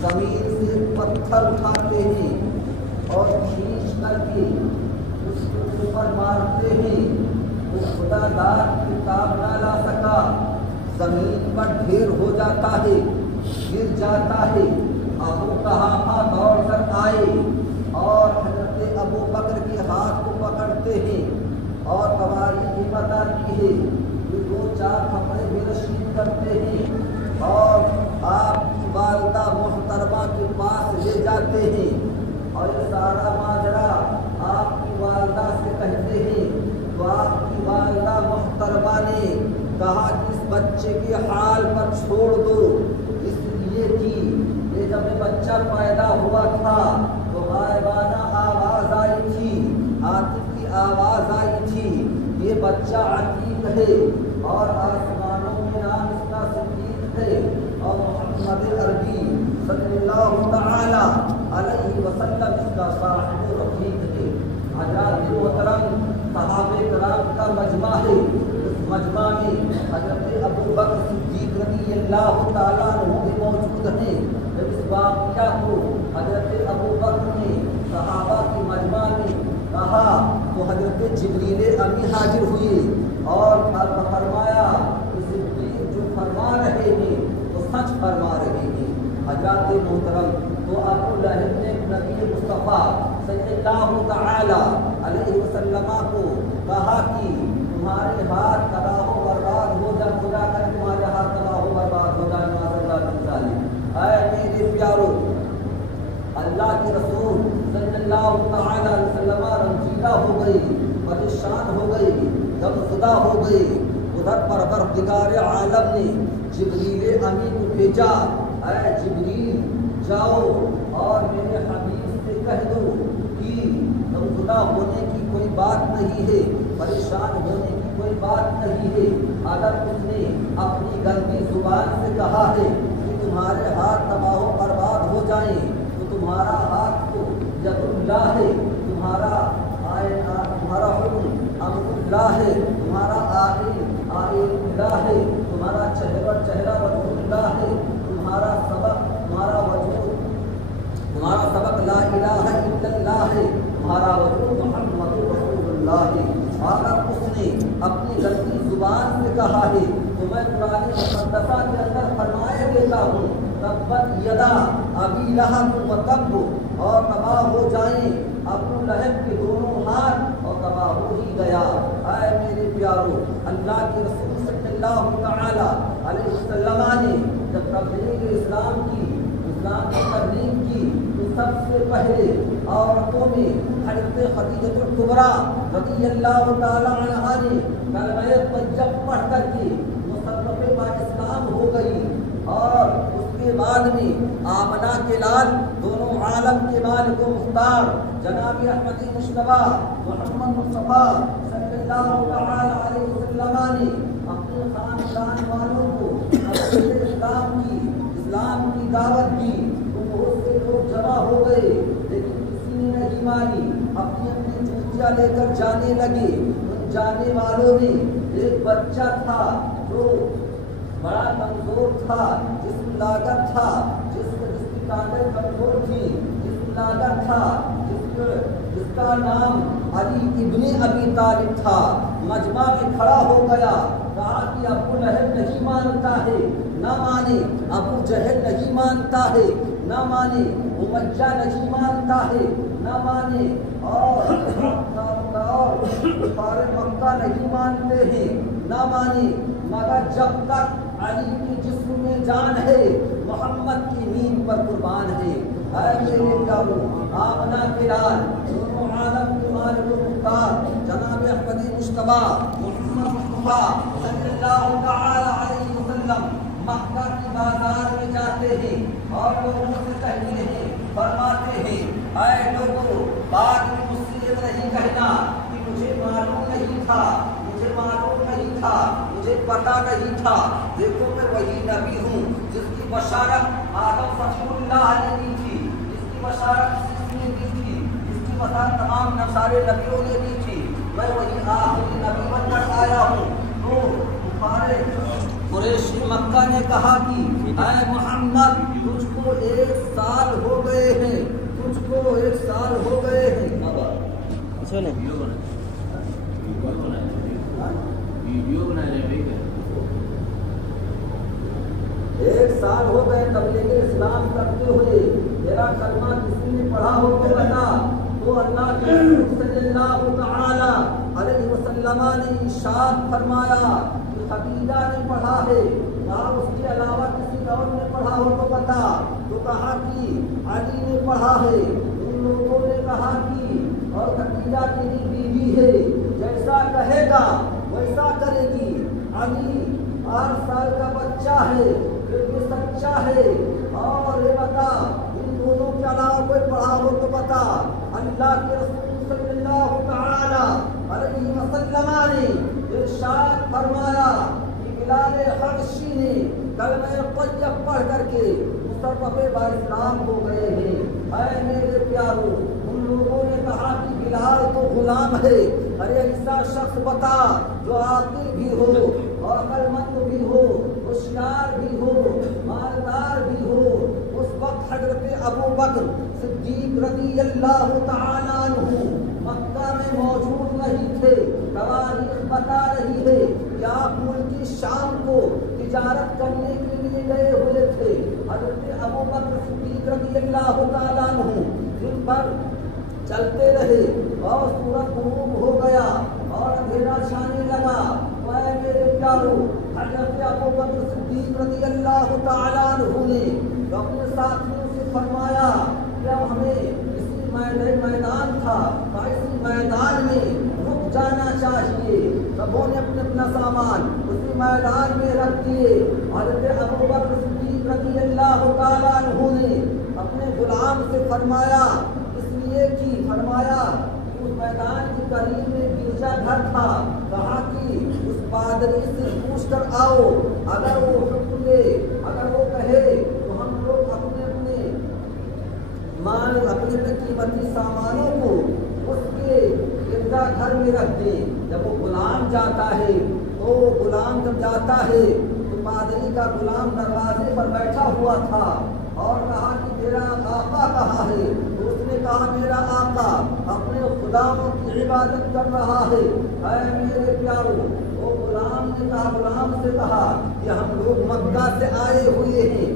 زمین سے پتھر اٹھاتے ہیں اور کھینچ کر کے اس کے اوپر مارتے ہیں، وہ خدا داد کتاب نہ لا سکا، زمین پر ڈھیر ہو جاتا ہے، گر جاتا ہے۔ ابو قحافہ دوڑ کر آئے اور حضرت ابو بکر کے ہاتھ کو پکڑتے ہیں اور تمہاری ہمت آتی ہے، یہ دو چار کپڑے بھی رشید کرتے ہیں اور آپ کی والدہ محترمہ کے پاس لے جاتے ہیں اور یہ سارا ماجرا آپ کی والدہ سے کہتے ہیں تو آپ کی والدہ محترمہ نے کہا کہ اس بچے کے حال پر چھوڑ دو، اس لیے کہ یہ جب بچہ پیدا ہوا تھا تو غائبانہ آواز آئی تھی، عاطف کی آواز آئی تھی، یہ بچہ عتیق ہے اور آسمانوں میں نام اس کا صدیق ہے اور محمد عربی صلی اللہ تعالی علیہ وسلم اس کا صاحب و رفیق ہے۔ حضرات محترم صحابہ کرام کا مجمع ہے، اس مجمع میں حضرت ابو بکر صدیق رضی اللہ تعالیٰ عنہ بھی موجود ہیں۔ جب اس واقعہ کو حضرت ابو بکر نے صحابہ کے مجمع میں کہا تو حضرت جبریل امی حاضر ہوئے اور فرمایا کہ صدیق جو فرما رہے ہیں وہ سچ فرما رہے ہیں۔ حضرات محترم تو ابو لہب نے نبی مصطفیٰ صلی اللہ تعالی علیہ وسلم کو کہا کہ تمہارے ہاتھ تباہ و برباد ہو جا، خدا کر تمہارے ہاتھ تباہ و برباد ہو جائے، معاذ اللہ من ذالک۔ اے میرے پیارو، اللہ کے رسول صلی اللہ تعالی علیہ وسلم رنجیدہ ہو گئی، پریشان ہو گئی، غم زدہ ہو گئی۔ ادھر پروردگار عالم نے جبریل امی کو بھیجا، اے جبریل جاؤ اور میرے حبیب سے کہہ دو کہ غمزدہ ہونے کی کوئی بات نہیں ہے، پریشان ہونے کی کوئی بات نہیں ہے۔ اگر اس نے اپنی گندی زبان سے کہا ہے کہ تمہارے ہاتھ تباہ و برباد ہو جائیں تو تمہارا ہاتھ تو ید اللہ ہے، تمہارا حکم امر اللہ ہے، تمہارا آئین اللہ ہے، تمہارا چہرہ وجہ اللہ ہے، تمہارا سبق لا الہ الا اللہ ہے، تمہارا وجود محمد رسول اللہ ہے۔ اگر اس نے اپنی غلطی زبان سے کہا ہے تو میں قرآن مقدسہ کے اندر فرمائے دیتا ہوں تبت یدا ابی لہب و تب، اور تباہ ہو جائیں ابو لہب کے دونوں ہاتھ اور تباہ ہو ہی گیا۔ اے میرے پیارو، اللہ کے رسول صلی اللہ تعالی علیہ وسلم نے جب تبلیغ اسلام کی تبلیغ کی تو سب سے پہلے عورتوں میں حضرت خدیجہ الکبریٰ رضی اللہ تعالی عنہا نے کلمہ طیب پڑھ کر کے مسلمہ با اسلام ہو گئی، اور اس کے بعد میں آمنہ کے لال دونوں عالم کے مالک و مختار جناب احمد مجتبیٰ محمد مصطفیٰ صلی اللہ تعالی علیہ وسلم نے اپنے خاندان والوں کو اسلام کی دعوت دی تو بہت سے لوگ جمع ہو گئے، لیکن کسی نے نہیں مانی، اپنی اپنی چوٹیاں لے کر جانے لگے۔ ان جانے والوں میں ایک بچہ تھا جو بڑا کمزور تھا، جسم لاغر تھا، جس کی طاقت کمزور تھی، جسم لاغر تھا، جس کا نام علی ابن ابی طالب تھا۔ مجمع میں کھڑا ہو گیا، کہا کہ ابو لہب نہیں مانتا ہے، نہ مانے، ابو جہل نہیں مانتا ہے، نہ مانے، امیہ نہیں مانتا ہے، نہ مانے، اور کفار مکہ نہیں مانتے ہیں، نہ مانے، مگر جب تک علی کی جسم میں جان ہے محمد کی نیند پر قربان ہے۔ اے میرے پیارو، آمنہ کے لال دونوں عالم کے مالک و مختار جناب احمد مجتبیٰ محمد مصطفیٰ صلی اللہ تعالی علیہ وسلم مکہ کی بازار میں جاتے ہیں اور لوگوں سے کہتے ہیں، فرماتے ہیں، اے لوگوں، بعد میں مجھ سے یہ نہیں کہنا کہ مجھے معلوم نہیں تھا، مجھے معلوم نہیں تھا، مجھے پتہ نہیں تھا۔ دیکھو میں وہی نبی ہوں جس کی بشارت آدم صفی اللہ نے دی تھی، جس کی بشارت عیسیٰ نے دی تھی، جس کی بشارت تمام سارے نبیوں نے دی تھی۔ میں وہی آخری نبی بن کر آیا ہوں۔ تو قریش مکہ نے کہا کہ اے محمد تجھ کو 1 سال ہو گئے ہیں، تجھ کو 1 سال ہو گئے ہیں۔ ویڈیو بنا رہے ہیں 1 سال ہو گئے تبلیغ اسلام کرتے ہوئے، میرا کلمہ کسی نے پڑھا ہو تو بتا۔ تو اللہ کے رسول صلی اللہ تعالی علیہ وسلم نے ارشاد فرمایا کہ خدیجہ نے پڑھا ہے، کہا اس کے علاوہ کسی اور نے پڑھا ہو تو بتا۔ تو کہا کہ علی نے پڑھا ہے۔ ان لوگوں نے کہا کہ اور خدیجہ تیری بیوی ہے، جیسا کہے گا ویسا کرے گی۔ علی 8 سال کا بچہ ہے، پھر بھی سچا ہے۔ اور یہ بتا ان دونوں کے علاوہ کوئی پڑھا ہو تو بتا۔ اللہ کے رسول صلی اللہ تعالی علیہ وسلم نے ارشاد فرمایا کہ بلال حبشی نے کلمہ طیب پڑھ کر کے مصطفیٰ با اسلام ہو گئے ہیں۔ اے میرے پیارو، ان لوگوں نے کہا کہ بلال تو غلام ہے، ارے ایسا شخص بتا جو عاقل بھی ہو اور عقل مند بھی ہو، ہوشیار بھی ہو، مالدار بھی ہو۔ اس وقت حضرت ابو بکر صدیق رضی اللہ تعالیٰ عنہ مکہ میں موجود نہیں تھے۔ تواریخ بتا رہی ہے کہ آپ ملک شام کو تجارت کرنے کے لیے گئے ہوئے تھے۔ حضرت ابو بکر صدیق رضی اللہ تعالیٰ عنہ دن بھر چلتے رہے اور سورج غروب ہو گیا اور اندھیرا چھانے لگا۔ اے میرے پیارو، حضرت ابو بکر صدیق رضی اللہ تعالیٰ عنہ نے اپنے ساتھیوں سے فرمایا کہ اب ہمیں اسی میدان تھا، اسی میدان میں رک جانا چاہیے۔ سبوں نے اپنے اپنا سامان اسی میدان میں رکھ دیے۔ حضرت ابو بکر صدیق رضی اللہ تعالیٰ عنہ نے اپنے غلام سے فرمایا، کی فرمایا کہ اس میدان کے قریب میں گرجا گھر تھا، کہا کہ اس پادری سے پوچھ کر آؤ، اگر وہ حکم دے، اگر وہ کہے تو ہم لوگ اپنے مال، اپنے قیمتی سامانوں کو اس کے گرجا گھر میں رکھ دیں۔ جب وہ غلام جاتا ہے تو غلام جب جاتا ہے تو پادری کا غلام دروازے پر بیٹھا ہوا تھا اور کہا کہ میرا آقا کہاں ہے؟ اس نے کہا میرا آقا اپنے خداؤں کی عبادت کر رہا ہے۔ اے میرے پیارو، وہ غلام نے کہا، غلام سے کہا کہ ہم لوگ مکہ سے آئے ہوئے ہیں،